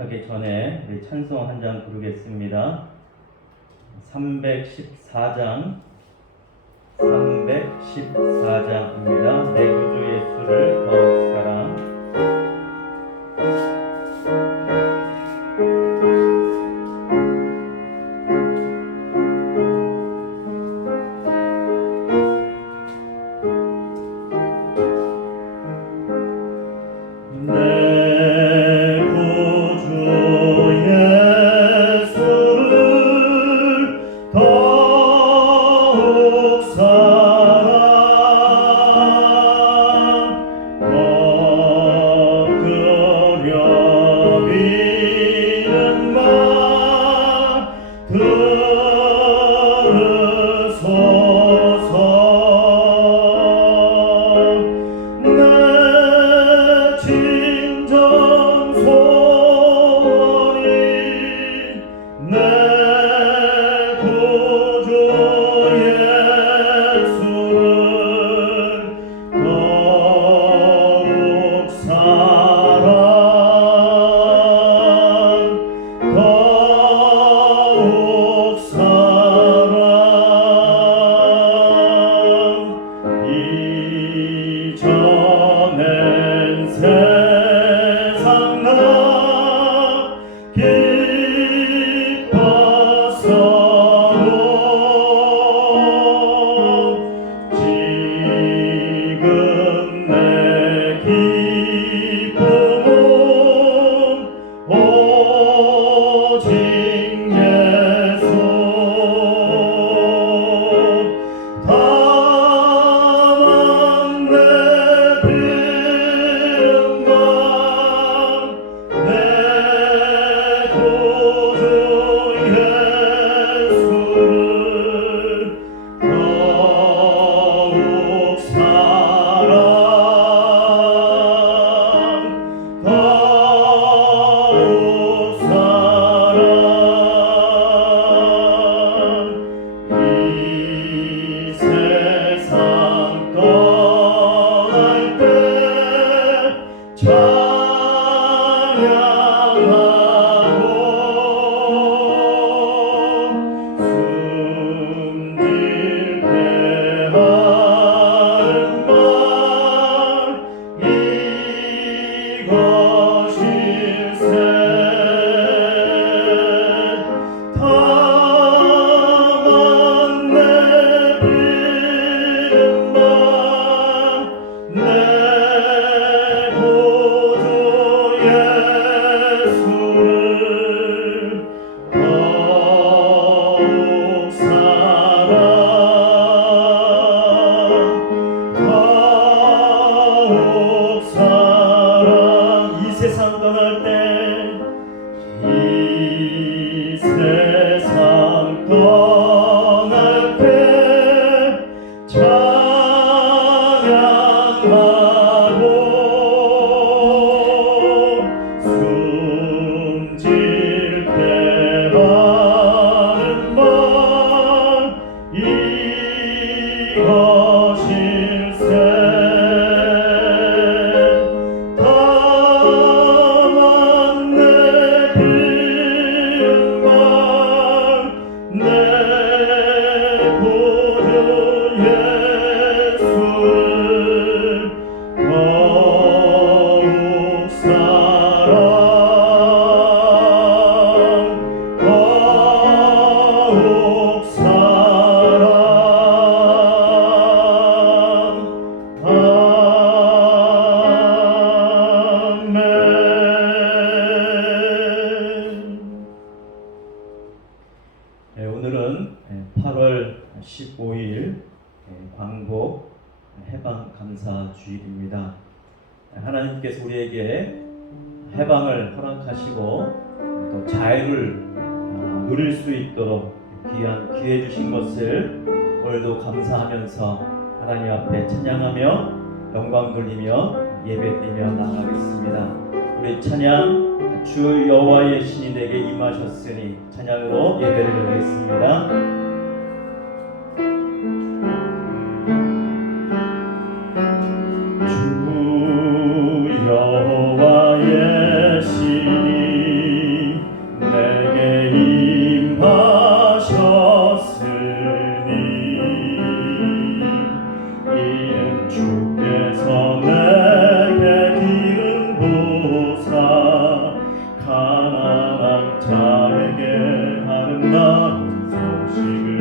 시작하기 전에 우리 찬송 한 장 부르겠습니다. 314장 314장입니다. 내 구주 예수를 더욱 사랑. 오늘은 8월 15일 광복 해방 감사 주일입니다. 하나님께서 우리에게 해방을 허락하시고 또 자유를 누릴 수 있도록 귀한 기회 주신 것을 오늘도 감사하면서 하나님 앞에 찬양하며 영광 돌리며 예배드리며 나아가겠습니다. 우리 찬양 주 여호와의 신이 내게 임하셨으니 찬양으로 예배를 드리겠습니다. 주 여호와의 신이 자에게 아름다운 소식을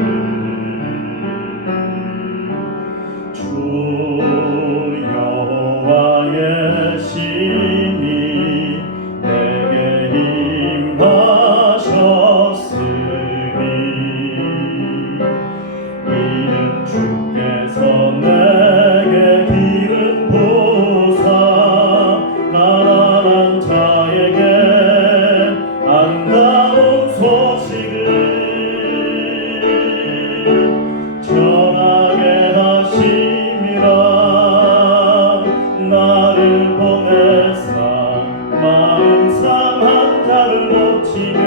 주 여호와의 신이 내게 임하셨으니 이는 주께서 내게 기름 부사 가난한 자에게 아름다운 소식을 전하게 하심이라. 나를 보내사 마음 상한 자를 고치게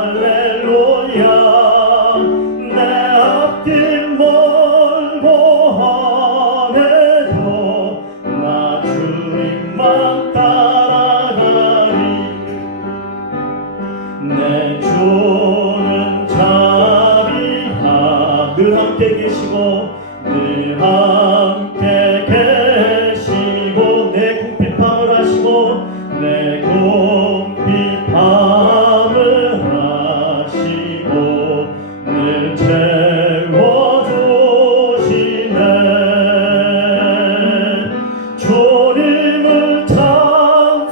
할렐루야 내 앞길 멀고 험해도 나 주님만 따라가리 내 주는 자비하 늘 함께 계시고 늘 함께 계시고 내 궁핍함을 하시고 내 궁핍함을 하시고 늘 채워주시네 주님을 찬송하면서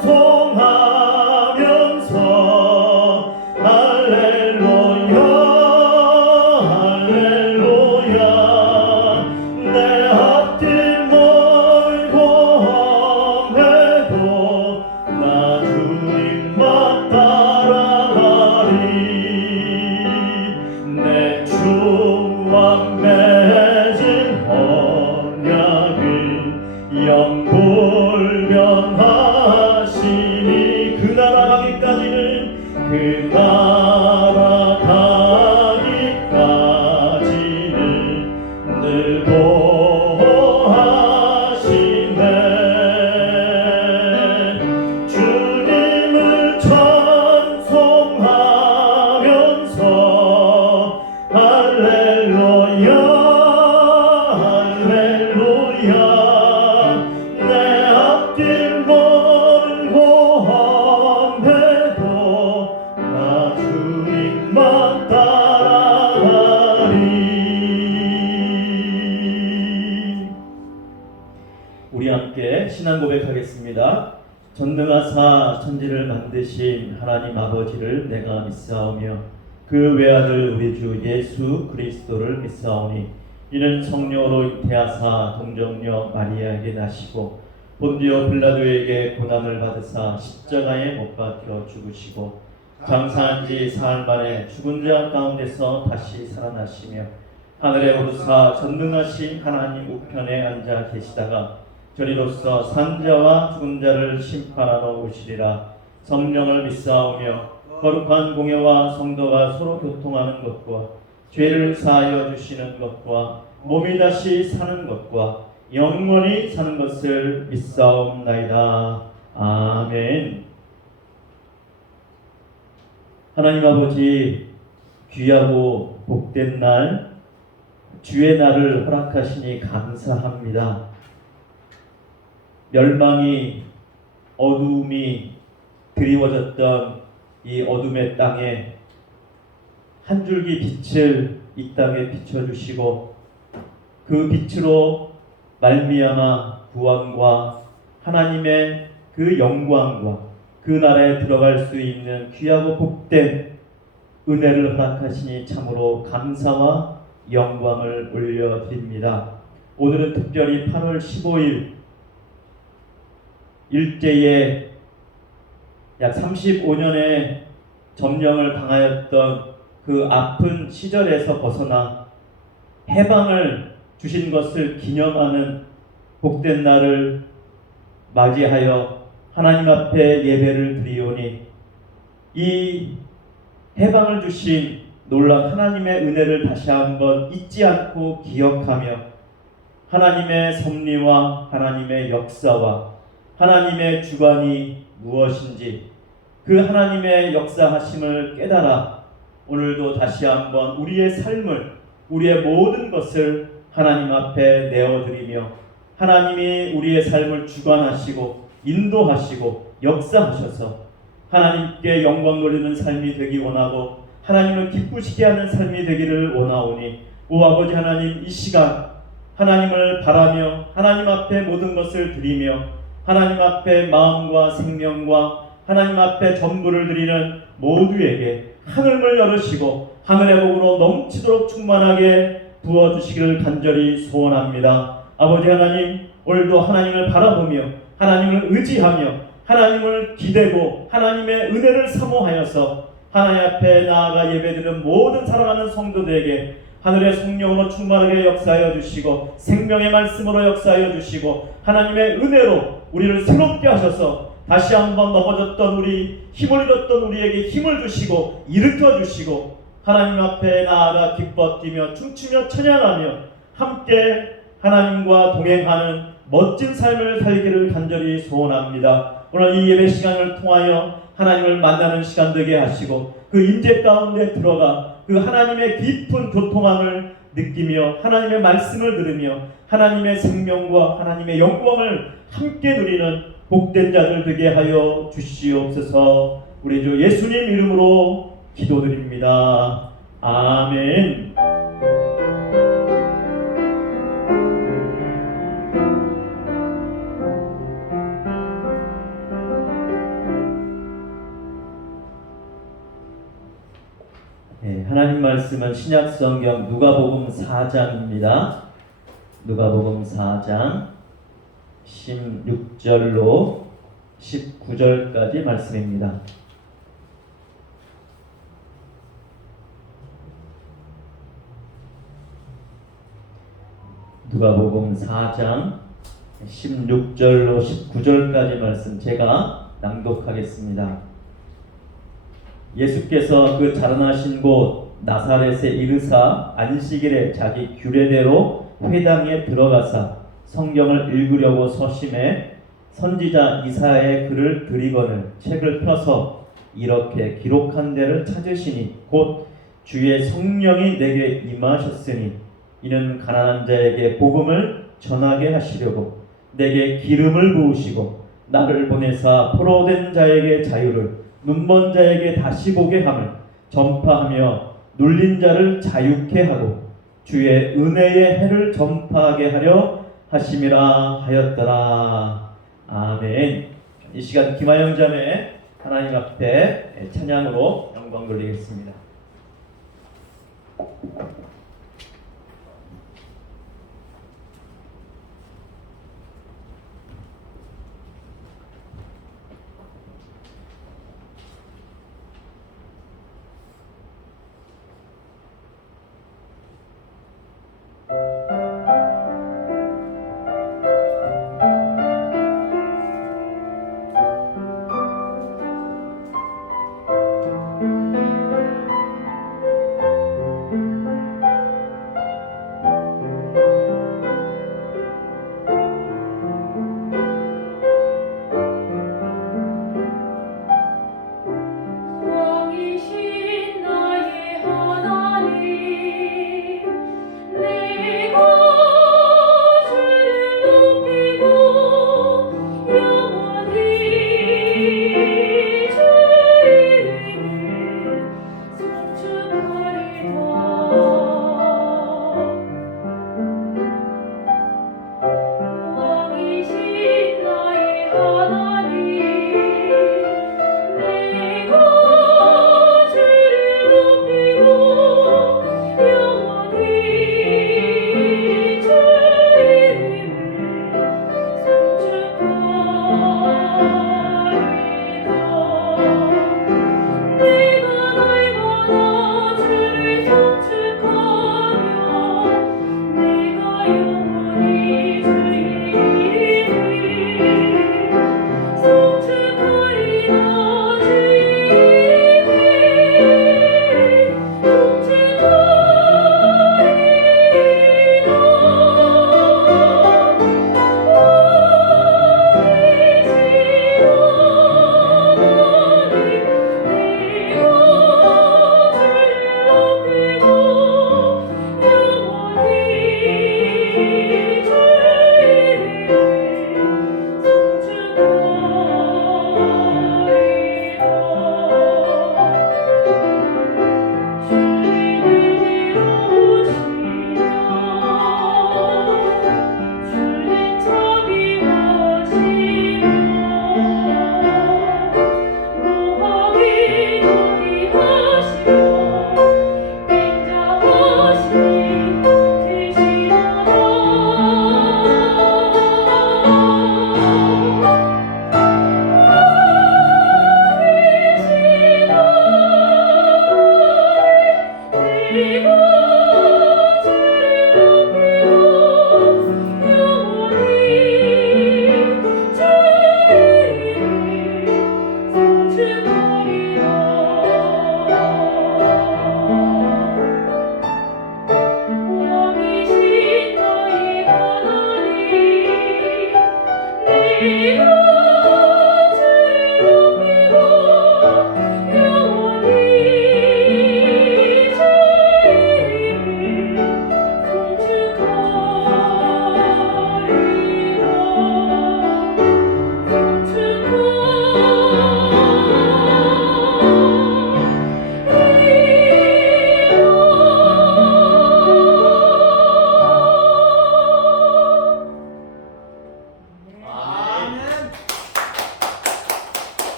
할렐루야 할렐루야 내 앞길 멀고 험해도 나 주님만 따라가리 내 주와 맺은 언약은 영불변하시니 그 나라 가기까지는 그 나라 가기까지는 늘 보호하시네 주님을 찬송하면서 할렐루야 할렐루야 내 앞길 멀고 험해도 나 주님만 따라가리 우리 함께 신앙 고백하겠습니다. 전능하사 천지를 만드신 하나님 아버지를 내가 믿사오며 그 외아들 우리 주 예수 그리스도를 믿사오니 이는 성령으로 잉태하사 동정녀 마리아에게 나시고 본디오 빌라도에게 고난을 받으사 십자가에 못 박혀 죽으시고 장사한 지 사흘 만에 죽은 자 가운데서 다시 살아나시며 하늘에 오르사 전능하신 하나님 우편에 앉아 계시다가 저리로서 산자와 죽은 자를 심판하러 오시리라. 성령을 믿사오며 거룩한 공예와 성도가 서로 교통하는 것과 죄를 사하여 주시는 것과 몸이 다시 사는 것과 영원히 사는 것을 믿사옵나이다. 아멘. 하나님 아버지 귀하고 복된 날 주의 날을 허락하시니 감사합니다. 멸망이 어두움이 드리워졌던 이 어둠의 땅에 한 줄기 빛을 이 땅에 비춰주시고 그 빛으로 말미암아 구원과 하나님의 그 영광과 그 나라에 들어갈 수 있는 귀하고 복된 은혜를 허락하시니 참으로 감사와 영광을 올려드립니다. 오늘은 특별히 8월 15일 일제에 약 35년의 점령을 당하였던 그 아픈 시절에서 벗어나 해방을 주신 것을 기념하는 복된 날을 맞이하여 하나님 앞에 예배를 드리오니 이 해방을 주신 놀라운 하나님의 은혜를 다시 한번 잊지 않고 기억하며 하나님의 섭리와 하나님의 역사와 하나님의 주관이 무엇인지 그 하나님의 역사하심을 깨달아 오늘도 다시 한번 우리의 삶을 우리의 모든 것을 하나님 앞에 내어드리며 하나님이 우리의 삶을 주관하시고 인도하시고 역사하셔서 하나님께 영광 돌리는 삶이 되기 원하고 하나님을 기쁘시게 하는 삶이 되기를 원하오니 오 아버지 하나님 이 시간 하나님을 바라며 하나님 앞에 모든 것을 드리며 하나님 앞에 마음과 생명과 하나님 앞에 전부를 드리는 모두에게 하늘을 열으시고 하늘의 복으로 넘치도록 충만하게 부어주시기를 간절히 소원합니다. 아버지 하나님 오늘도 하나님을 바라보며 하나님을 의지하며 하나님을 기대고 하나님의 은혜를 사모하여서 하나님 앞에 나아가 예배드리는 모든 사랑하는 성도들에게 하늘의 성령으로 충만하게 역사하여 주시고 생명의 말씀으로 역사하여 주시고 하나님의 은혜로 우리를 새롭게 하셔서 다시 한번 넘어졌던 우리, 힘을 잃었던 우리에게 힘을 주시고 일으켜 주시고 하나님 앞에 나아가 기뻐 뛰며 춤추며 찬양하며 함께 하나님과 동행하는 멋진 삶을 살기를 간절히 소원합니다. 오늘 이 예배 시간을 통하여 하나님을 만나는 시간 되게 하시고 그 임재 가운데 들어가 그 하나님의 깊은 교통함을 느끼며 하나님의 말씀을 들으며 하나님의 생명과 하나님의 영광을 함께 누리는 복된 자들 되게 하여 주시옵소서. 우리 주 예수님 이름으로 기도드립니다. 아멘. 네, 하나님 말씀은 신약성경 누가복음 4장입니다. 누가복음 4장 16절로 19절까지 말씀입니다. 누가복음 4장 16절로 19절까지 말씀 제가 낭독하겠습니다. 예수께서 그 자라나신 곳 나사렛에 이르사 안식일에 자기 규례대로 회당에 들어가사 성경을 읽으려고 서심해 선지자 이사야의 글을 들이거늘 책을 펴서 이렇게 기록한 데를 찾으시니 곧 주의 성령이 내게 임하셨으니 이는 가난한 자에게 복음을 전하게 하시려고 내게 기름을 부으시고 나를 보내사 포로된 자에게 자유를 눈먼 자에게 다시 보게 함을 전파하며 눌린 자를 자유케 하고 주의 은혜의 해를 전파하게 하려 하심이라 하였더라. 아멘. 이 시간 김하영 자매 하나님 앞에 찬양으로 영광 돌리겠습니다.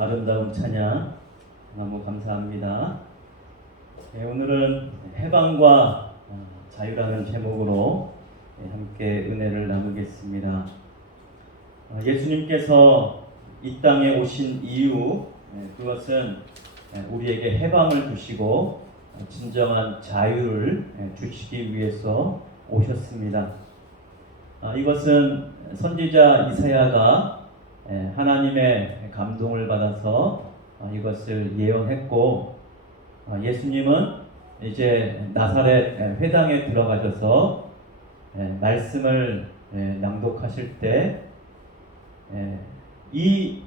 아름다운 찬양 너무 감사합니다. 오늘은 해방과 자유라는 제목으로 함께 은혜를 나누겠습니다. 예수님께서 이 땅에 오신 이유, 그것은 우리에게 해방을 주시고 진정한 자유를 주시기 위해서 오셨습니다. 이것은 선지자 이사야가 하나님의 감동을 받아서 이것을 예언했고, 예수님은 이제 나사렛 회당에 들어가셔서 말씀을 낭독하실 때 이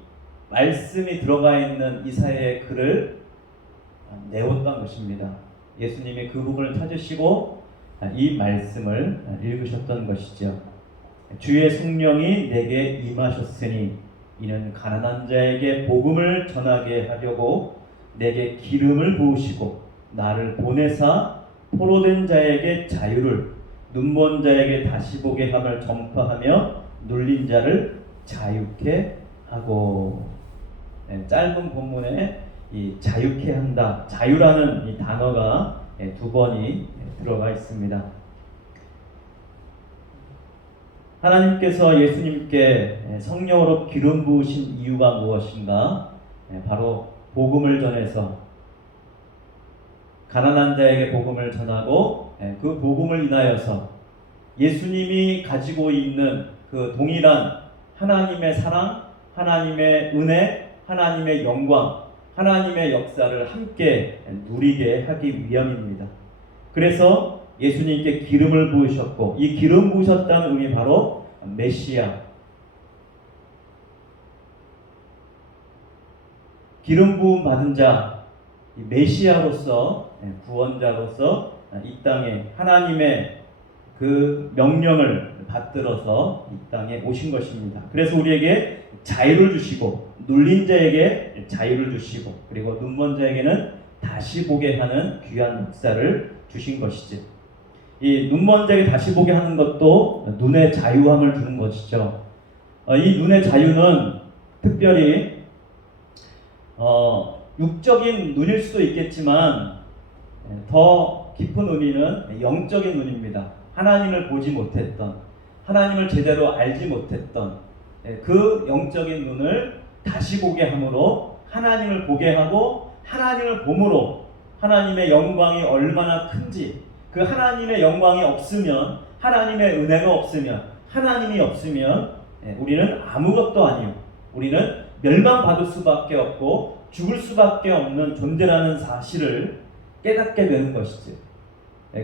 말씀이 들어가 있는 이사야의 글을 내었던 것입니다. 예수님이 그 부분을 찾으시고 이 말씀을 읽으셨던 것이죠. 주의 성령이 내게 임하셨으니 이는 가난한 자에게 복음을 전하게 하려고 내게 기름을 부으시고 나를 보내사 포로된 자에게 자유를, 눈먼 자에게 다시 보게 함을 전파하며 눌린 자를 자유케 하고. 짧은 본문에 이 자유케 한다, 자유라는 이 단어가 두 번이 들어가 있습니다. 하나님께서 예수님께 성령으로 기름 부으신 이유가 무엇인가? 바로 복음을 전해서 가난한 자에게 복음을 전하고 그 복음을 인하여서 예수님이 가지고 있는 그 동일한 하나님의 사랑, 하나님의 은혜, 하나님의 영광, 하나님의 역사를 함께 누리게 하기 위함입니다. 그래서 예수님께 기름을 부으셨고, 이 기름 부으셨다는 의미 바로 메시아, 기름 부음 받은 자, 메시아로서, 구원자로서 이 땅에 하나님의 그 명령을 받들어서 이 땅에 오신 것입니다. 그래서 우리에게 자유를 주시고, 눌린 자에게 자유를 주시고, 그리고 눈먼 자에게는 다시 보게 하는 귀한 역사를 주신 것이지. 이 눈먼 자에게 다시 보게 하는 것도 눈의 자유함을 주는 것이죠. 이 눈의 자유는 특별히 육적인 눈일 수도 있겠지만 더 깊은 의미는 영적인 눈입니다. 하나님을 보지 못했던, 하나님을 제대로 알지 못했던 그 영적인 눈을 다시 보게 함으로 하나님을 보게 하고, 하나님을 봄으로 하나님의 영광이 얼마나 큰지, 그 하나님의 영광이 없으면, 하나님의 은혜가 없으면, 하나님이 없으면 우리는 아무것도 아니요, 우리는 멸망받을 수밖에 없고 죽을 수밖에 없는 존재라는 사실을 깨닫게 되는 것이지.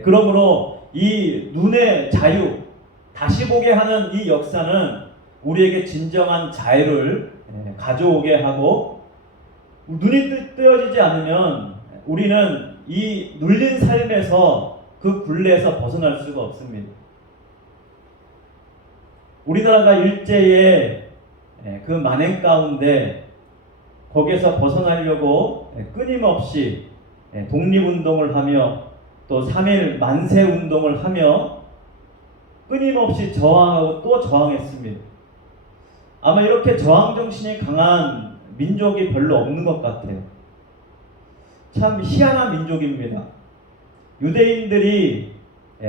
그러므로 이 눈의 자유, 다시 보게 하는 이 역사는 우리에게 진정한 자유를 가져오게 하고, 눈이 뜨여지지 않으면 우리는 이 눌린 삶에서 그 굴레에서 벗어날 수가 없습니다. 우리나라가 일제의 그 만행 가운데 거기에서 벗어나려고 끊임없이 독립운동을 하며 또 3.1 만세운동을 하며 끊임없이 저항하고 또 저항했습니다. 아마 이렇게 저항정신이 강한 민족이 별로 없는 것 같아요. 참 희한한 민족입니다. 유대인들이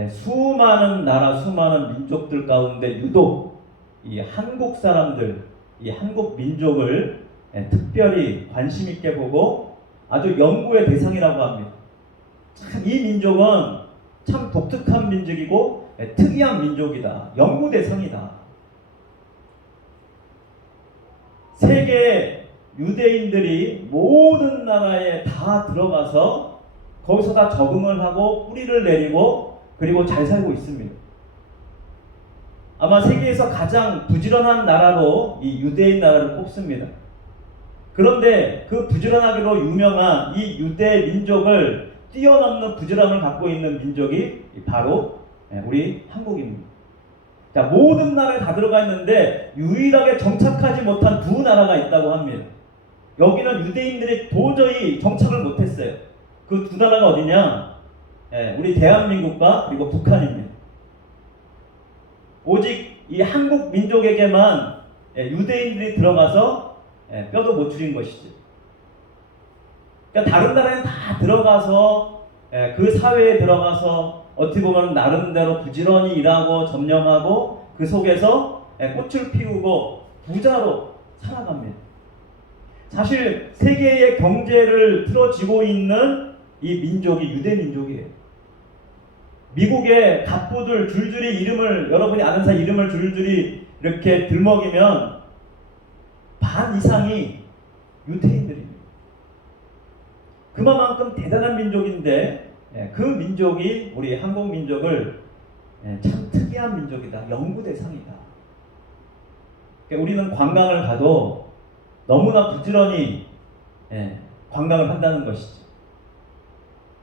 수많은 나라, 수많은 민족들 가운데 유독 이 한국 사람들, 이 한국 민족을 특별히 관심 있게 보고 아주 연구의 대상이라고 합니다. 참 이 민족은 참 독특한 민족이고 특이한 민족이다, 연구 대상이다. 세계 유대인들이 모든 나라에 다 들어가서 거기서 다 적응을 하고 뿌리를 내리고 그리고 잘 살고 있습니다. 아마 세계에서 가장 부지런한 나라로 이 유대인 나라를 꼽습니다. 그런데 그 부지런하기로 유명한 이 유대 민족을 뛰어넘는 부지런함을 갖고 있는 민족이 바로 우리 한국입니다. 자, 모든 나라에 다 들어가 있는데 유일하게 정착하지 못한 두 나라가 있다고 합니다. 여기는 유대인들이 도저히 정착을 못했어요. 그 두 나라가 어디냐? 우리 대한민국과 그리고 북한입니다. 오직 이 한국 민족에게만 유대인들이 들어가서 뼈도 못 추린 것이죠. 그러니까 다른 나라에 다 들어가서 그 사회에 들어가서 어떻게 보면 나름대로 부지런히 일하고 점령하고 그 속에서 꽃을 피우고 부자로 살아갑니다. 사실 세계의 경제를 틀어쥐고 있는 이 민족이 유대 민족이에요. 미국의 갑부들 줄줄이 이름을, 여러분이 아는 사람 이름을 줄줄이 이렇게 들먹이면 반 이상이 유대인들입니다. 그만큼 대단한 민족인데 그 민족이 우리 한국 민족을 참 특이한 민족이다, 연구 대상이다. 우리는 관광을 가도 너무나 부지런히 관광을 한다는 것이죠.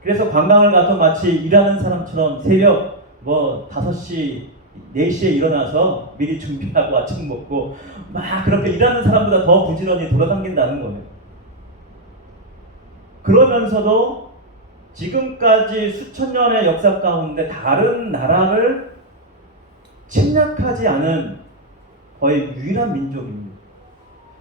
그래서 관광을 가도 마치 일하는 사람처럼 새벽 5시, 4시에 일어나서 미리 준비하고 아침 먹고 막 그렇게 일하는 사람보다 더 부지런히 돌아다닌다는 거예요. 그러면서도 지금까지 수천 년의 역사 가운데 다른 나라를 침략하지 않은 거의 유일한 민족입니다.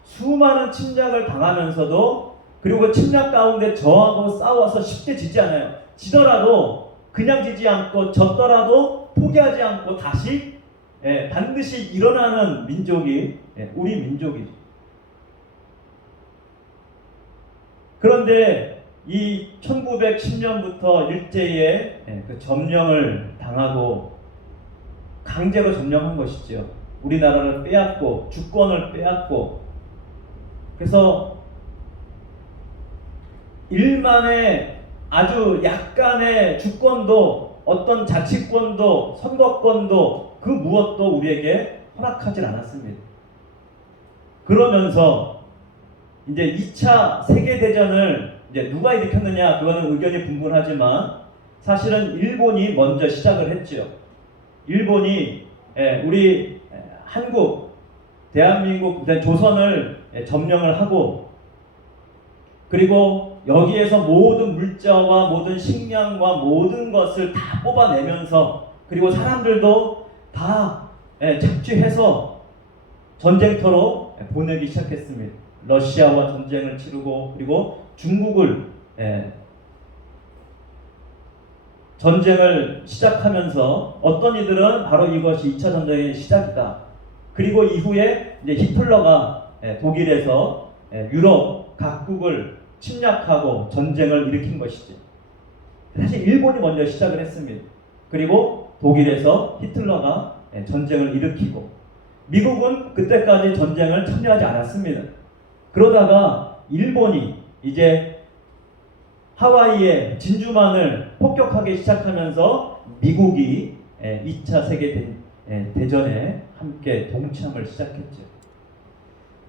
수많은 침략을 당하면서도, 그리고 그 침략 가운데 저하고 싸워서 쉽게 지지 않아요. 지더라도 그냥 지지 않고, 졌더라도 포기하지 않고 다시 반드시 일어나는 민족이 우리 민족이죠. 그런데 이 1910년부터 일제에 그 점령을 당하고 강제로 점령한 것이죠. 우리나라를 빼앗고 주권을 빼앗고, 그래서 일만의 아주 약간의 주권도, 어떤 자치권도, 선거권도 그 무엇도 우리에게 허락하지 않았습니다. 그러면서 이제 2차 세계대전을 이제 누가 일으켰느냐, 그거는 의견이 분분하지만 사실은 일본이 먼저 시작을 했죠. 일본이 우리 한국, 대한민국, 조선을 점령을 하고, 그리고 여기에서 모든 물자와 모든 식량과 모든 것을 다 뽑아내면서, 그리고 사람들도 다 착취해서 전쟁터로 보내기 시작했습니다. 러시아와 전쟁을 치르고, 그리고 중국을 전쟁을 시작하면서 어떤 이들은 바로 이것이 2차 전쟁의 시작이다. 그리고 이후에 이제 히틀러가 독일에서 유럽 각국을 침략하고 전쟁을 일으킨 것이지. 사실 일본이 먼저 시작을 했습니다. 그리고 독일에서 히틀러가 전쟁을 일으키고, 미국은 그때까지 전쟁을 참여하지 않았습니다. 그러다가 일본이 이제 하와이의 진주만을 폭격하기 시작하면서 미국이 2차 세계 대전에 함께 동참을 시작했죠.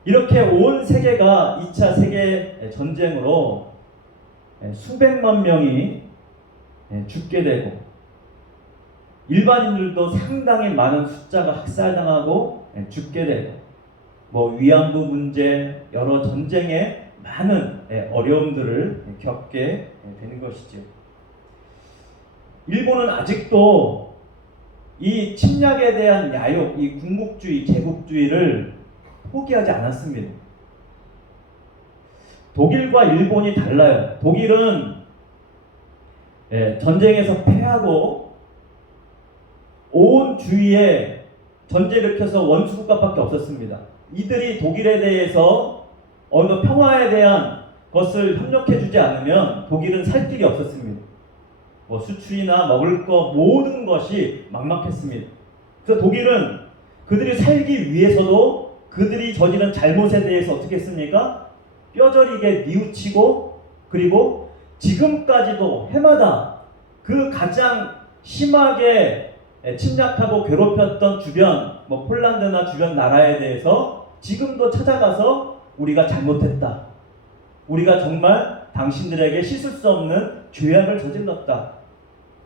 이렇게 온 세계가 2차 세계 전쟁으로 수백만 명이 죽게 되고, 일반인들도 상당히 많은 숫자가 학살당하고 죽게 되고, 위안부 문제, 여러 전쟁에 많은 어려움들을 겪게 되는 것이죠. 일본은 아직도 이 침략에 대한 야욕, 이 군국주의, 제국주의를 포기하지 않았습니다. 독일과 일본이 달라요. 독일은 전쟁에서 패하고 온 주위에 전쟁을 일으켜서 원수국가밖에 없었습니다. 이들이 독일에 대해서 어느 평화에 대한 것을 협력해주지 않으면 독일은 살 길이 없었습니다. 수출이나 먹을 것 모든 것이 막막했습니다. 그래서 독일은 그들이 살기 위해서도 그들이 저지른 잘못에 대해서 어떻게 했습니까? 뼈저리게 뉘우치고, 그리고 지금까지도 해마다 그 가장 심하게 침략하고 괴롭혔던 주변, 폴란드나 주변 나라에 대해서 지금도 찾아가서 우리가 잘못했다, 우리가 정말 당신들에게 씻을 수 없는 죄악을 저질렀다,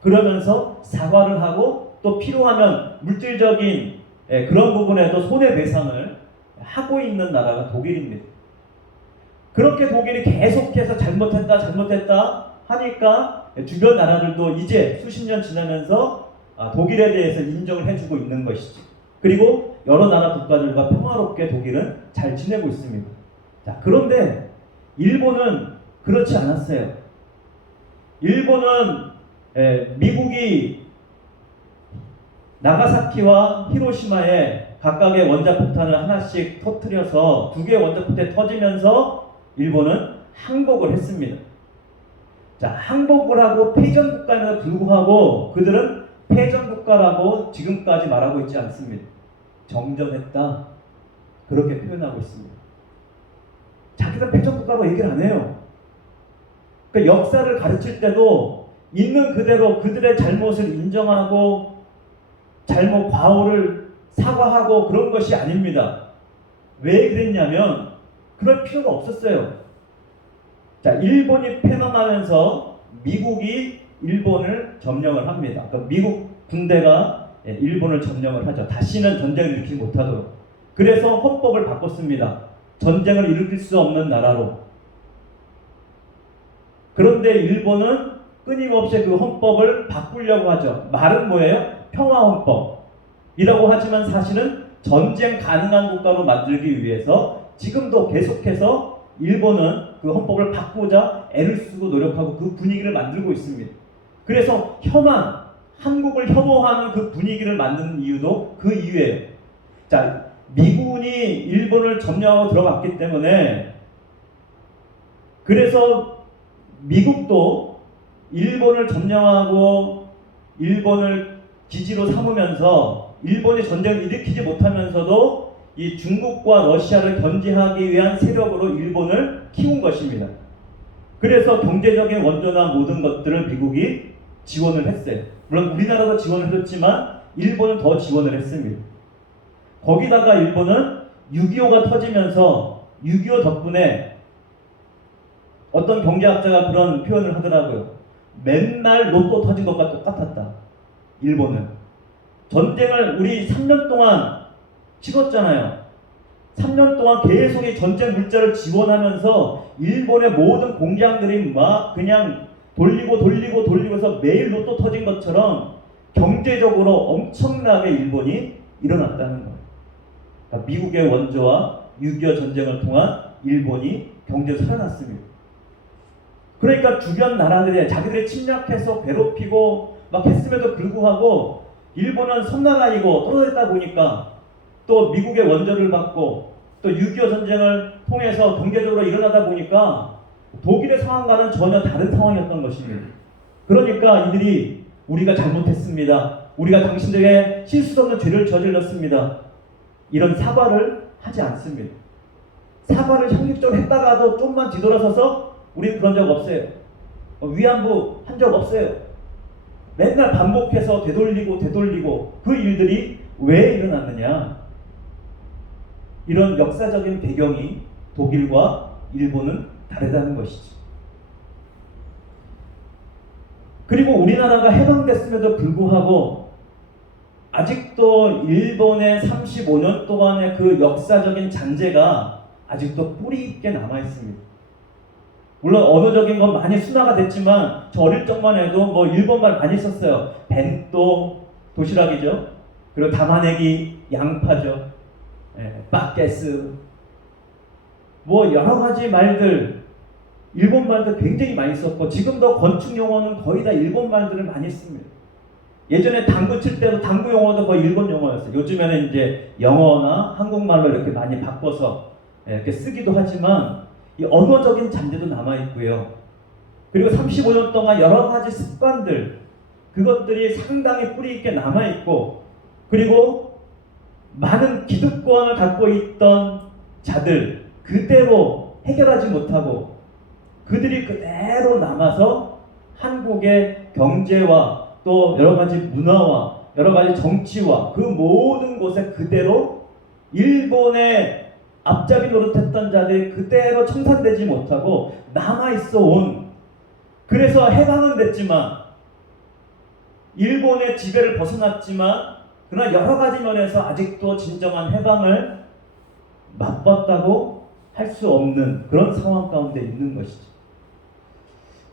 그러면서 사과를 하고 또 필요하면 물질적인 그런 부분에도 손해배상을 하고 있는 나라가 독일입니다. 그렇게 독일이 계속해서 잘못했다 하니까 주변 나라들도 이제 수십 년 지나면서 독일에 대해서 인정을 해주고 있는 것이지. 그리고 여러 나라 국가들과 평화롭게 독일은 잘 지내고 있습니다. 자, 그런데 일본은 그렇지 않았어요. 일본은 미국이 나가사키와 히로시마에 각각의 원자폭탄을 하나씩 터뜨려서 두 개의 원자폭탄이 터지면서 일본은 항복을 했습니다. 자, 항복을 하고 패전국가임에도 불구하고 그들은 패전국가라고 지금까지 말하고 있지 않습니다. 정전했다. 그렇게 표현하고 있습니다. 자기가 패전국가로 얘기를 안 해요. 그러니까 역사를 가르칠 때도 있는 그대로 그들의 잘못을 인정하고 잘못 과오를 사과하고 그런 것이 아닙니다. 왜 그랬냐면 그럴 필요가 없었어요. 자, 일본이 패망하면서 미국이 일본을 점령을 합니다. 그러니까 미국 군대가 일본을 점령을 하죠. 다시는 전쟁을 일으키지 못하도록. 그래서 헌법을 바꿨습니다. 전쟁을 일으킬 수 없는 나라로. 그런데 일본은 끊임없이 그 헌법을 바꾸려고 하죠. 말은 뭐예요? 평화헌법이라고 하지만 사실은 전쟁 가능한 국가로 만들기 위해서 지금도 계속해서 일본은 그 헌법을 바꾸자 애를 쓰고 노력하고 그 분위기를 만들고 있습니다. 그래서 혐한, 한국을 혐오하는 그 분위기를 만드는 이유도 그 이유예요. 자, 미군이 일본을 점령하고 들어갔기 때문에 그래서 미국도 일본을 점령하고 일본을 기지로 삼으면서 일본이 전쟁을 일으키지 못하면서도 이 중국과 러시아를 견제하기 위한 세력으로 일본을 키운 것입니다. 그래서 경제적인 원조나 모든 것들을 미국이 지원을 했어요. 물론 우리나라도 지원을 해줬지만 일본은 더 지원을 했습니다. 거기다가 일본은 6.25가 터지면서 6.25 덕분에 어떤 경제학자가 그런 표현을 하더라고요. 맨날 로또 터진 것과 똑같았다. 일본은. 전쟁을 우리 3년 동안 치렀잖아요. 3년 동안 계속 이 전쟁 물자를 지원하면서 일본의 모든 공장들이 막 그냥 돌리고서 매일 로또 터진 것처럼 경제적으로 엄청나게 일본이 일어났다는 거예요. 그러니까 미국의 원조와 6.25 전쟁을 통한 일본이 경제로 살아났습니다. 그러니까 주변 나라들이 자기들이 침략해서 괴롭히고 막 했음에도 불구하고 일본은 섬나라이고 떨어졌다 보니까 또 미국의 원조를 받고 또 6.25 전쟁을 통해서 경제적으로 일어나다 보니까 독일의 상황과는 전혀 다른 상황이었던 것입니다. 그러니까 이들이 우리가 잘못했습니다. 우리가 당신들에게 실수 없는 죄를 저질렀습니다. 이런 사과를 하지 않습니다. 사과를 형식적으로 했다가도 좀만 뒤돌아서서 우리는 그런 적 없어요. 위안부 한 적 없어요. 맨날 반복해서 되돌리고 그 일들이 왜 일어났느냐. 이런 역사적인 배경이 독일과 일본은 다르다는 것이죠. 그리고 우리나라가 해방됐음에도 불구하고 아직도 일본의 35년 동안의 그 역사적인 잔재가 아직도 뿌리 있게 남아있습니다. 물론 언어적인 건 많이 순화가 됐지만 저 어릴 적만 해도 뭐 일본말 많이 썼어요. 벤또 도시락이죠. 그리고 담아내기 양파죠. 빠게스 뭐 여러 가지 말들 일본 말도 굉장히 많이 썼고 지금도 건축 용어는 거의 다 일본 말들을 많이 씁니다. 예전에 당구 칠 때도 당구 용어도 거의 일본 용어였어요. 요즘에는 이제 영어나 한국말로 이렇게 많이 바꿔서 이렇게 쓰기도 하지만 이 언어적인 잔재도 남아있고요. 그리고 35년 동안 여러 가지 습관들 그것들이 상당히 뿌리 있게 남아있고 그리고 많은 기득권을 갖고 있던 자들 그대로 해결하지 못하고 그들이 그대로 남아서 한국의 경제와 또 여러 가지 문화와 여러 가지 정치와 그 모든 곳에 그대로 일본의 앞잡이 노릇했던 자들이 그대로 청산되지 못하고 남아있어 온 그래서 해방은 됐지만 일본의 지배를 벗어났지만 그러나 여러 가지 면에서 아직도 진정한 해방을 맛봤다고 할 수 없는 그런 상황 가운데 있는 것이죠.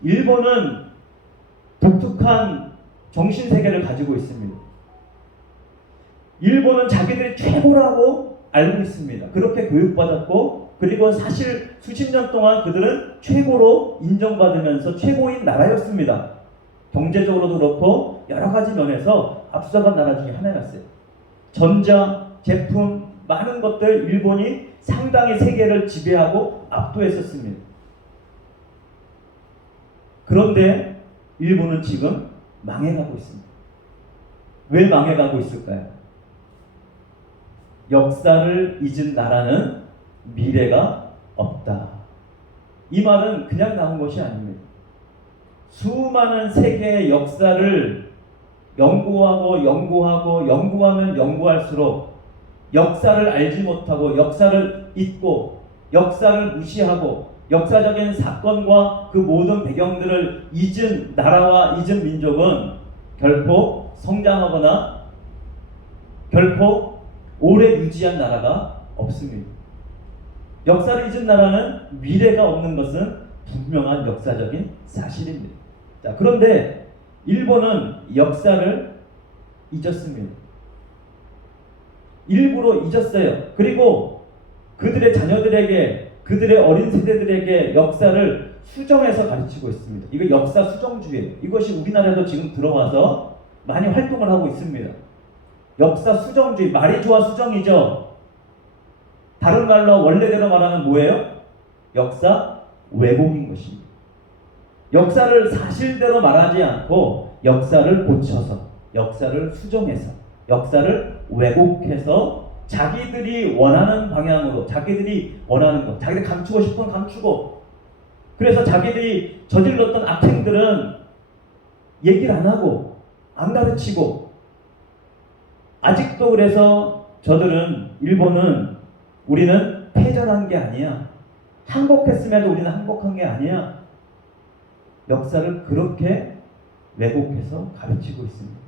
일본은 독특한 정신세계를 가지고 있습니다. 일본은 자기들이 최고라고 알고 있습니다. 그렇게 교육받았고 그리고 사실 수십 년 동안 그들은 최고로 인정받으면서 최고인 나라였습니다. 경제적으로도 그렇고 여러 가지 면에서 앞서간 나라 중에 하나였어요. 전자, 제품, 많은 것들 일본이 상당히 세계를 지배하고 압도했었습니다. 그런데 일본은 지금 망해가고 있습니다. 왜 망해가고 있을까요? 역사를 잊은 나라는 미래가 없다. 이 말은 그냥 나온 것이 아닙니다. 수많은 세계의 역사를 연구하면 연구할수록 역사를 알지 못하고 역사를 잊고 역사를 무시하고 역사적인 사건과 그 모든 배경들을 잊은 나라와 잊은 민족은 결코 성장하거나 결코 오래 유지한 나라가 없습니다. 역사를 잊은 나라는 미래가 없는 것은 분명한 역사적인 사실입니다. 자, 그런데 일본은 역사를 잊었습니다. 일부러 잊었어요. 그리고 그들의 자녀들에게, 그들의 어린 세대들에게 역사를 수정해서 가르치고 있습니다. 이거 역사 수정주의예요. 이것이 우리나라에도 지금 들어와서 많이 활동을 하고 있습니다. 역사 수정주의, 말이 좋아 수정이죠. 다른 말로 원래대로 말하면 뭐예요? 역사 왜곡인 것입니다. 역사를 사실대로 말하지 않고 역사를 고쳐서, 역사를 수정해서, 역사를 왜곡해서 자기들이 원하는 방향으로, 자기들이 원하는 것, 자기들이 감추고 싶은 건 감추고, 그래서 자기들이 저질렀던 악행들은 얘기를 안 하고 안 가르치고, 아직도 그래서 저들은, 일본은 우리는 패전한 게 아니야, 항복했음에도 우리는 항복한 게 아니야, 역사를 그렇게 왜곡해서 가르치고 있습니다.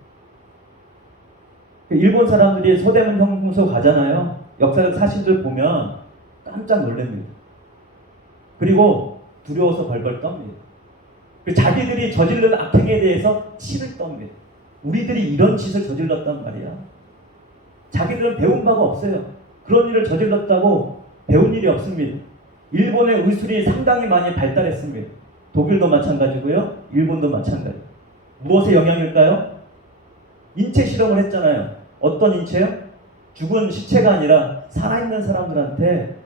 일본 사람들이 서대문 형무소 가잖아요. 역사적 사실들 보면 깜짝 놀랍니다. 그리고 두려워서 벌벌 떱니다. 자기들이 저지른 악행에 대해서 치를 떱니다. 우리들이 이런 짓을 저질렀단 말이야. 자기들은 배운 바가 없어요. 그런 일을 저질렀다고 배운 일이 없습니다. 일본의 의술이 상당히 많이 발달했습니다. 독일도 마찬가지고요. 일본도 마찬가지. 무엇의 영향일까요? 인체 실험을 했잖아요. 어떤 인체요? 죽은 시체가 아니라 살아있는 사람들한테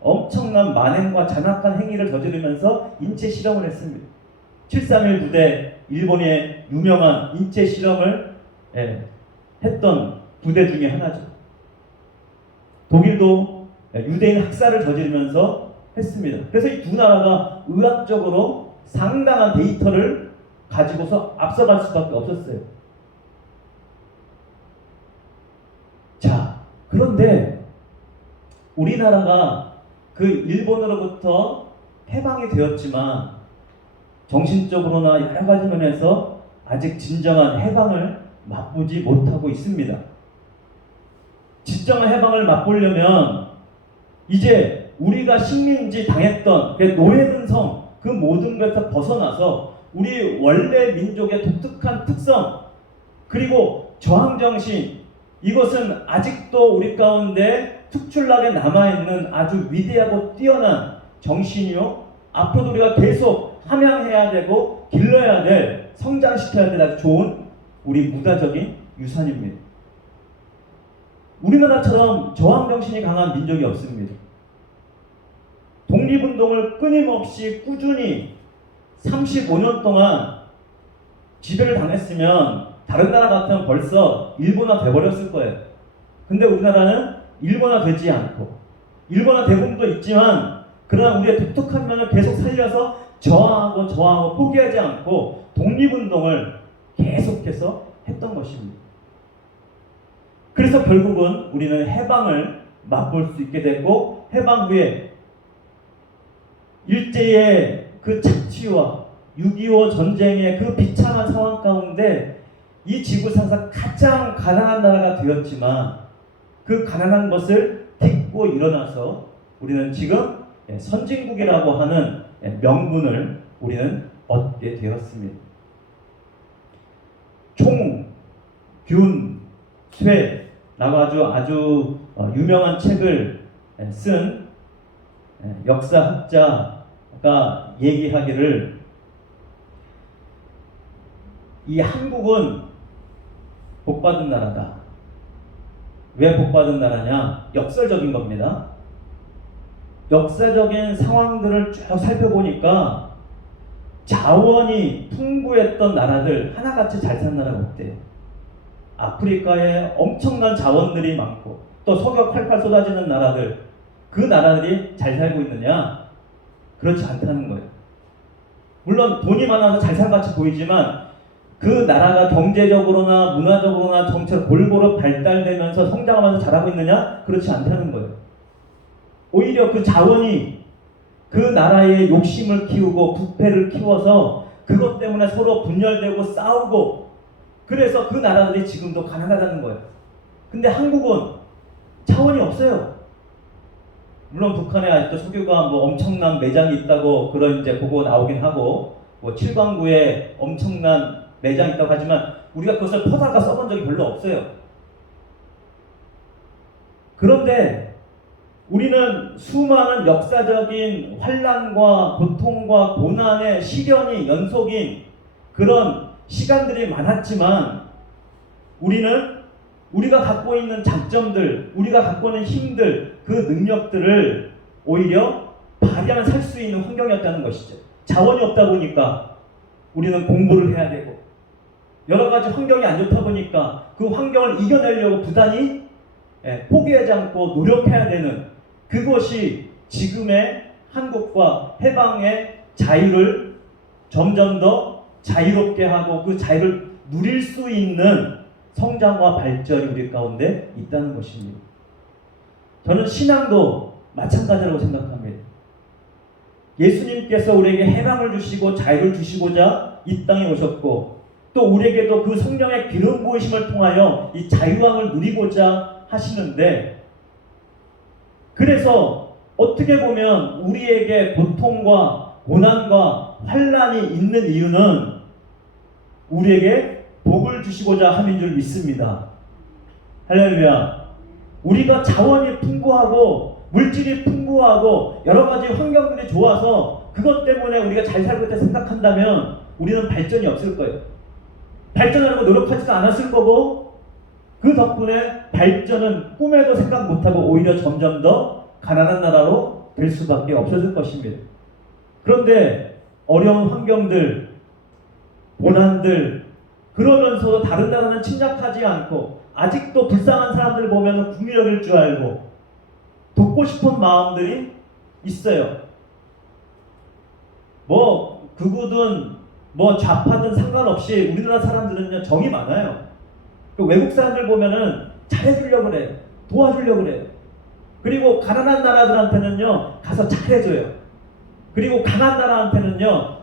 엄청난 만행과 잔악한 행위를 저지르면서 인체 실험을 했습니다. 731 부대, 일본의 유명한 인체 실험을 했던 부대 중에 하나죠. 독일도 유대인 학살을 저지르면서 했습니다. 그래서 이 두 나라가 의학적으로 상당한 데이터를 가지고서 앞서갈 수밖에 없었어요. 자, 그런데 우리나라가 그 일본으로부터 해방이 되었지만 정신적으로나 여러 가지 면에서 아직 진정한 해방을 맛보지 못하고 있습니다. 진정한 해방을 맛보려면 이제 우리가 식민지 당했던 노예근성 그 모든 것에서 벗어나서 우리 원래 민족의 독특한 특성 그리고 저항정신, 이것은 아직도 우리 가운데 특출나게 남아있는 아주 위대하고 뛰어난 정신이요, 앞으로도 우리가 계속 함양해야 되고 길러야 될, 성장시켜야 될 아주 좋은 우리 문화적인 유산입니다. 우리나라처럼 저항정신이 강한 민족이 없습니다. 독립운동을 끊임없이 꾸준히 35년 동안 지배를 당했으면 다른 나라 같으면 벌써 일본화 돼버렸을 거예요. 근데 우리나라는 일본화 되지 않고, 일본화 대부분도 있지만 그러나 우리의 독특한 면을 계속 살려서 저항하고 포기하지 않고 독립운동을 계속해서 했던 것입니다. 그래서 결국은 우리는 해방을 맛볼 수 있게 됐고, 해방 후에 일제의 그 착취와 6.25 전쟁의 그 비참한 상황 가운데 이 지구상에서 가장 가난한 나라가 되었지만 그 가난한 것을 딛고 일어나서 우리는 지금 선진국이라고 하는 명분을 우리는 얻게 되었습니다. 총, 균, 쇠 라고 아주 유명한 책을 쓴 역사학자가 얘기하기를 이 한국은 복받은 나라다. 왜 복받은 나라냐? 역설적인 겁니다. 역사적인 상황들을 쭉 살펴보니까 자원이 풍부했던 나라들 하나같이 잘 산 나라가 없대요. 아프리카에 엄청난 자원들이 많고 또 석유 팔팔 쏟아지는 나라들, 그 나라들이 잘 살고 있느냐? 그렇지 않다는 거예요. 물론 돈이 많아서 잘 산 같이 보이지만 그 나라가 경제적으로나 문화적으로나 정치로 골고루 발달되면서 성장하면서 잘하고 있느냐? 그렇지 않다는 거예요. 오히려 그 자원이 그 나라의 욕심을 키우고 부패를 키워서 그것 때문에 서로 분열되고 싸우고, 그래서 그 나라들이 지금도 가난하다는 거예요. 근데 한국은 자원이 없어요. 물론 북한에 아직도 석유가 뭐 엄청난 매장이 있다고 그런 이제 보고 나오긴 하고, 뭐 칠광구에 엄청난 매장이 있다고 하지만 우리가 그것을 퍼다가 써본 적이 별로 없어요. 그런데 우리는 수많은 역사적인 환난과 고통과 고난의 시련이 연속인 그런 시간들이 많았지만 우리는 우리가 갖고 있는 장점들, 우리가 갖고 있는 힘들, 그 능력들을 오히려 발휘하면 살 수 있는 환경이었다는 것이죠. 자원이 없다 보니까 우리는 공부를 해야 되고 여러 가지 환경이 안 좋다 보니까 그 환경을 이겨내려고 부단히 포기하지 않고 노력해야 되는, 그것이 지금의 한국과 해방의 자유를 점점 더 자유롭게 하고 그 자유를 누릴 수 있는 성장과 발전이 우리 가운데 있다는 것입니다. 저는 신앙도 마찬가지라고 생각합니다. 예수님께서 우리에게 해방을 주시고 자유를 주시고자 이 땅에 오셨고 또 우리에게도 그 성령의 기름 부으심을 통하여 이 자유함을 누리고자 하시는데, 그래서 어떻게 보면 우리에게 고통과 고난과 환난이 있는 이유는 우리에게 복을 주시고자 함인 줄 믿습니다. 할렐루야. 우리가 자원이 풍부하고 물질이 풍부하고 여러 가지 환경들이 좋아서 그것 때문에 우리가 잘 살고 있다 생각한다면 우리는 발전이 없을 거예요. 발전하려고 노력하지도 않았을 거고, 그 덕분에 발전은 꿈에도 생각 못하고 오히려 점점 더 가난한 나라로 될 수밖에 없었을 것입니다. 그런데 어려운 환경들, 고난들, 그러면서도 다른 나라는 침략하지 않고 아직도 불쌍한 사람들 보면 국민력일 줄 알고 돕고 싶은 마음들이 있어요. 뭐 극우든 뭐 좌파든 상관없이 우리나라 사람들은요 정이 많아요. 그 외국 사람들 보면은 잘해주려고 그래요. 도와주려고 그래요. 그리고 가난한 나라들한테는요 가서 잘해줘요. 그리고 강한 나라한테는요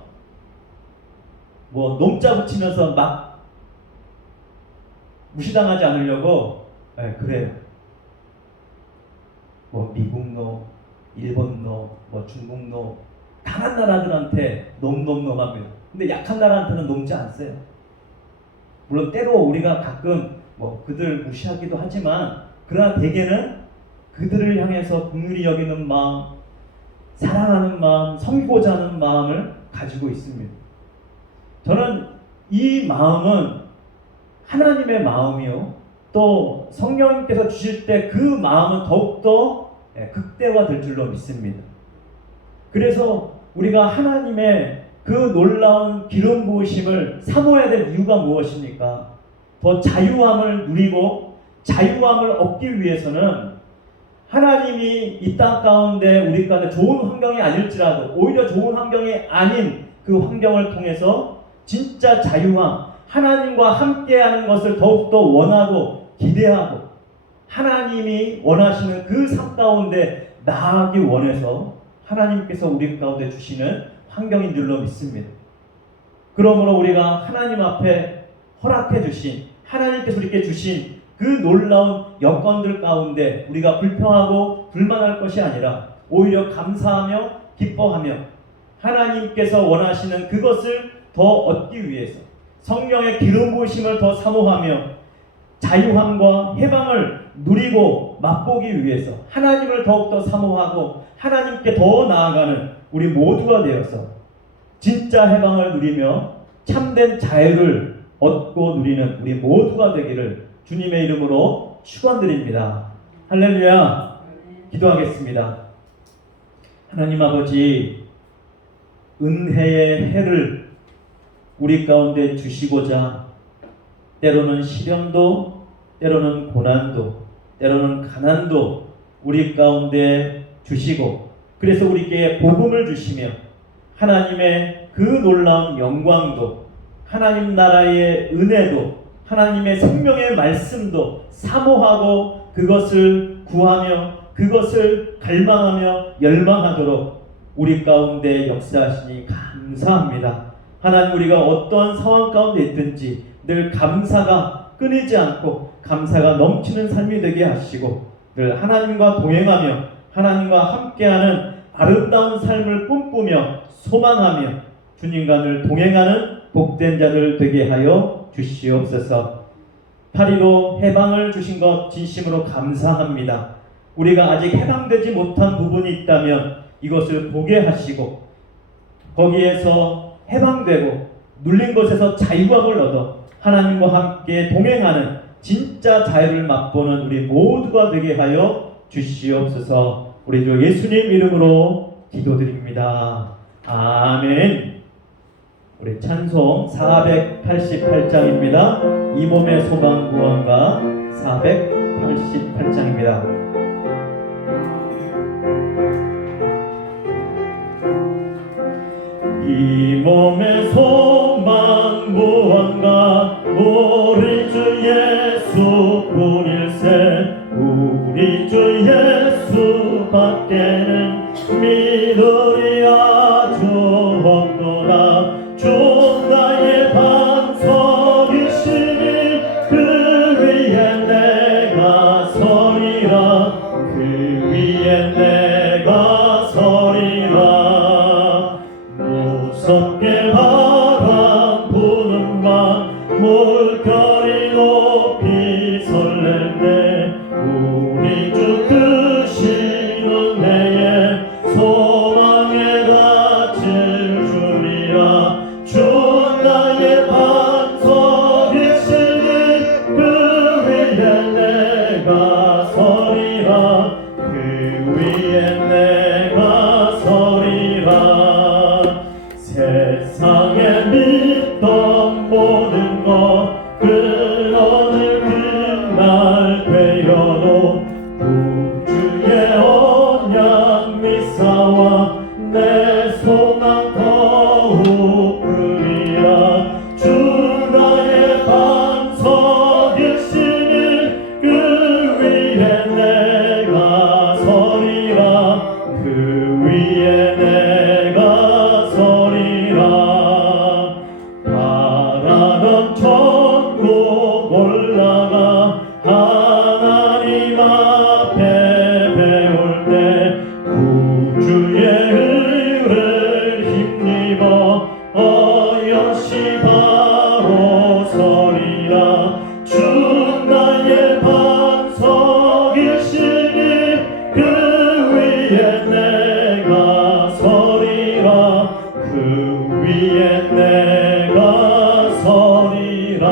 뭐 농자 붙이면서 막 무시당하지 않으려고 그래요. 뭐 미국노, 일본노, 뭐 중국노, 강한 나라들한테 놈놈놈합니다. 근데 약한 나라한테는 놈지 않으세요. 물론 때로 우리가 가끔 뭐 그들 무시하기도 하지만 그러나 대개는 그들을 향해서 긍휼히 여기는 마음, 사랑하는 마음, 섬기고자 하는 마음을 가지고 있습니다. 저는 이 마음은 하나님의 마음이요, 또 성령님께서 주실 때 그 마음은 더욱더 극대화될 줄로 믿습니다. 그래서 우리가 하나님의 그 놀라운 기름 부으심을 사모해야 될 이유가 무엇입니까? 더 자유함을 누리고 자유함을 얻기 위해서는 하나님이 이 땅 가운데 우리 가운데 좋은 환경이 아닐지라도 오히려 좋은 환경이 아닌 그 환경을 통해서 진짜 자유함, 하나님과 함께하는 것을 더욱더 원하고 기대하고 하나님이 원하시는 그 삶 가운데 나아가기 원해서 하나님께서 우리 가운데 주시는 환경인 줄로 믿습니다. 그러므로 우리가 하나님 앞에 허락해 주신, 하나님께서 우리에게 주신 그 놀라운 여건들 가운데 우리가 불평하고 불만할 것이 아니라 오히려 감사하며 기뻐하며 하나님께서 원하시는 그것을 더 얻기 위해서 성령의 기름 부으심을 더 사모하며 자유함과 해방을 누리고 맛보기 위해서 하나님을 더욱더 사모하고 하나님께 더 나아가는 우리 모두가 되어서 진짜 해방을 누리며 참된 자유를 얻고 누리는 우리 모두가 되기를 주님의 이름으로 축원드립니다. 할렐루야. 기도하겠습니다. 하나님 아버지, 은혜의 해를 우리 가운데 주시고자 때로는 시련도, 때로는 고난도, 때로는 가난도 우리 가운데 주시고, 그래서 우리에게 복음을 주시며 하나님의 그 놀라운 영광도, 하나님 나라의 은혜도, 하나님의 생명의 말씀도 사모하고 그것을 구하며 그것을 갈망하며 열망하도록 우리 가운데 역사하시니 감사합니다. 하나님, 우리가 어떠한 상황 가운데 있든지 늘 감사가 끊이지 않고 감사가 넘치는 삶이 되게 하시고, 늘 하나님과 동행하며 하나님과 함께하는 아름다운 삶을 꿈꾸며 소망하며 주님과 늘 동행하는 복된 자들 되게 하여 주시옵소서. 8.15 해방을 주신 것 진심으로 감사합니다. 우리가 아직 해방되지 못한 부분이 있다면 이것을 보게 하시고 거기에서 해방되고 눌린 것에서 자유함을 얻어 하나님과 함께 동행하는 진짜 자유를 맛보는 우리 모두가 되게 하여 주시옵소서. 우리 주 예수님 이름으로 기도드립니다. 아멘. 우리 찬송 488장입니다. 이 몸의 소망 구원가 488장입니다. 이 몸의 소망 무언가 우리 주 예수뿐일세. 우리 주 예수밖에는 믿으리 아주 없도다. 주 나의 반석이시니 그 위에 내가 서리라. 그 위에 내가 서리라. 무섭게 바람 부는 밤 물결이 높이 설렐 때 우리 주 크신 은혜에 소망에 닿을 줄이라. 주 나의 반석이시니 그 위에 내가 서리라. 그 위에 내가 서리라. 세상에 믿던 모든 것 끊어질 그날 되어도 구주의 언약 미사와 내 소망 더욱 크리라. 주 나의 반석이시니 그 위에 내가 서리라. 그 위에 내가 서리라. 바라던 천국 올라가 하나님 앞에 배울 때 구주의 의를 힘입어 어여시 바로 서리라. 주 나의 반석이시니 그 위에 내가 서리라. 그 위에 내가 서리라.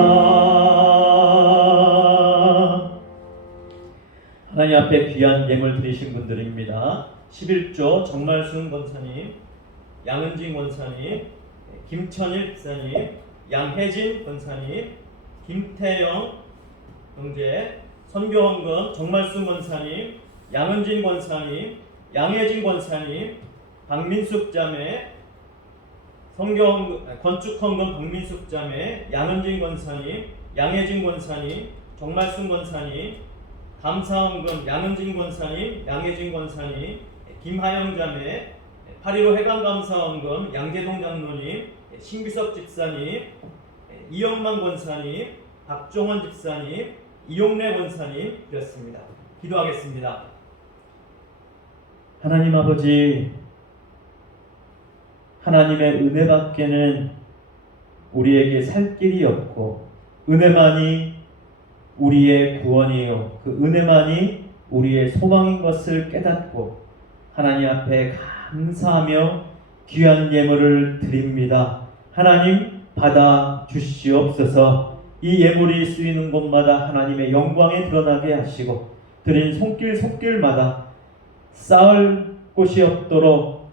하나님 앞에 귀한 예물 드리신 분들입니다. 11조 정말순 권사님, 양은진 권사님, 김천일 집사님, 양혜진 권사님, 김태영 형제, 선교원건 정말순 권사님, 양은진 권사님, 양혜진 권사님, 박민숙 자매, 건축헌건 박민숙 자매, 양은진 권사님, 양혜진 권사님, 정말순 권사님, 감사헌건 양은진 권사님, 양혜진 권사님, 김하영 자매, 8.15 해방감사헌건 양재동 장로님, 신규석 집사님, 이영만 권사님, 박종원 집사님, 이용래 권사님 드렸습니다. 기도하겠습니다. 하나님 아버지, 하나님의 은혜밖에는 우리에게 살 길이 없고 은혜만이 우리의 구원이요 그 은혜만이 우리의 소망인 것을 깨닫고 하나님 앞에 감사하며 귀한 예물을 드립니다. 하나님 받아 주시옵소서. 이 예물이 쓰이는 곳마다 하나님의 영광이 드러나게 하시고 드린 손길마다 쌓을 곳이 없도록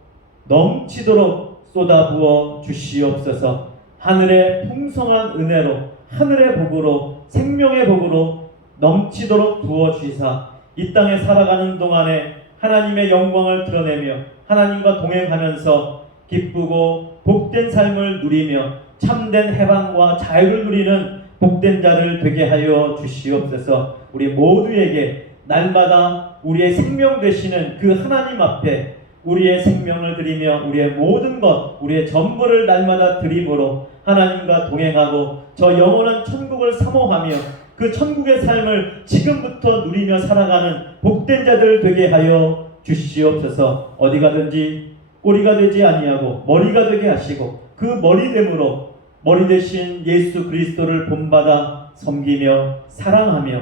넘치도록 쏟아부어 주시옵소서. 하늘의 풍성한 은혜로 하늘의 복으로 생명의 복으로 넘치도록 부어 주시사 이 땅에 살아가는 동안에 하나님의 영광을 드러내며 하나님과 동행하면서 기쁘고 복된 삶을 누리며 참된 해방과 자유를 누리는 복된 자를 되게 하여 주시옵소서. 우리 모두에게 날마다 우리의 생명 되시는 그 하나님 앞에 우리의 생명을 드리며 우리의 모든 것, 우리의 전부를 날마다 드림으로 하나님과 동행하고 저 영원한 천국을 사모하며 그 천국의 삶을 지금부터 누리며 살아가는 복된 자들 되게 하여 주시옵소서. 어디 가든지 꼬리가 되지 아니하고 머리가 되게 하시고 그 머리됨으로 머리 대신 예수 그리스도를 본받아 섬기며 사랑하며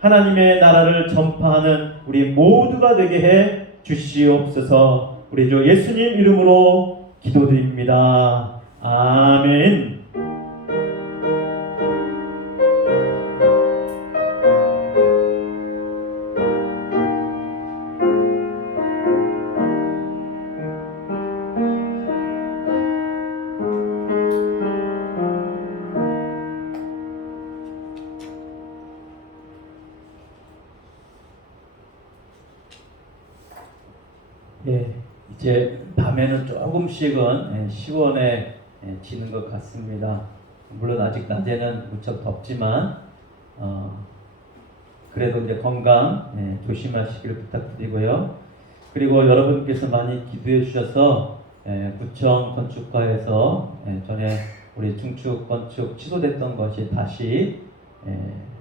하나님의 나라를 전파하는 우리 모두가 되게 해 주시옵소서. 우리 주 예수님 이름으로 기도드립니다. 아멘. 예, 이제 밤에는 조금씩은 시원해지는 것 같습니다. 물론 아직 낮에는 무척 덥지만 그래도 이제 건강 조심하시길 부탁드리고요. 그리고 여러분께서 많이 기도해 주셔서 구청 건축과에서 전에 우리 중축 건축 취소됐던 것이 다시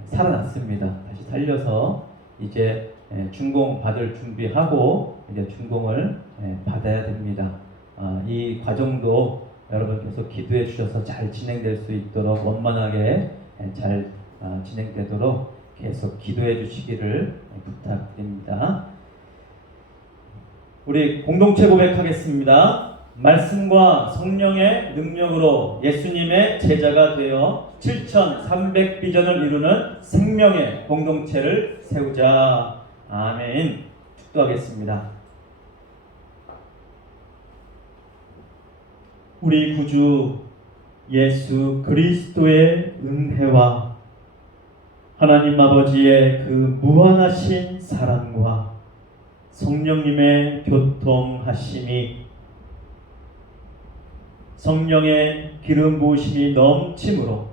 살아났습니다. 다시 살려서 이제 준공 받을 준비하고 이제 준공을 받아야 됩니다. 이 과정도 여러분께서 기도해 주셔서 잘 진행될 수 있도록 원만하게 잘 진행되도록 계속 기도해 주시기를 부탁드립니다. 우리 공동체 고백하겠습니다. 말씀과 성령의 능력으로 예수님의 제자가 되어 7,300비전을 이루는 생명의 공동체를 세우자. 아멘. 축도하겠습니다. 우리 구주 예수 그리스도의 은혜와 하나님 아버지의 그 무한하신 사랑과 성령님의 교통하심이 성령의 기름 부으심이 넘침으로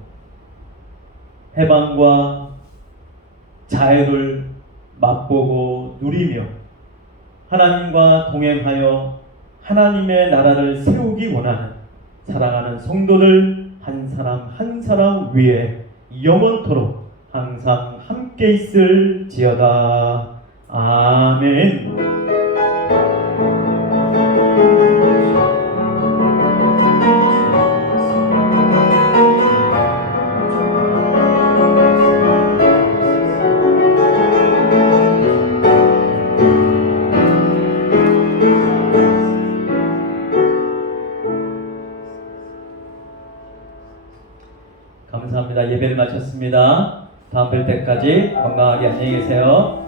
해방과 자유를 맛보고 누리며 하나님과 동행하여 하나님의 나라를 세우기 원하는 사랑하는 성도들 한 사람 한 사람 위에 영원토록 항상 함께 있을지어다. 아멘. 감사합니다. 예배를 마쳤습니다. 다음 뵐 때까지 건강하게 안녕히 계세요.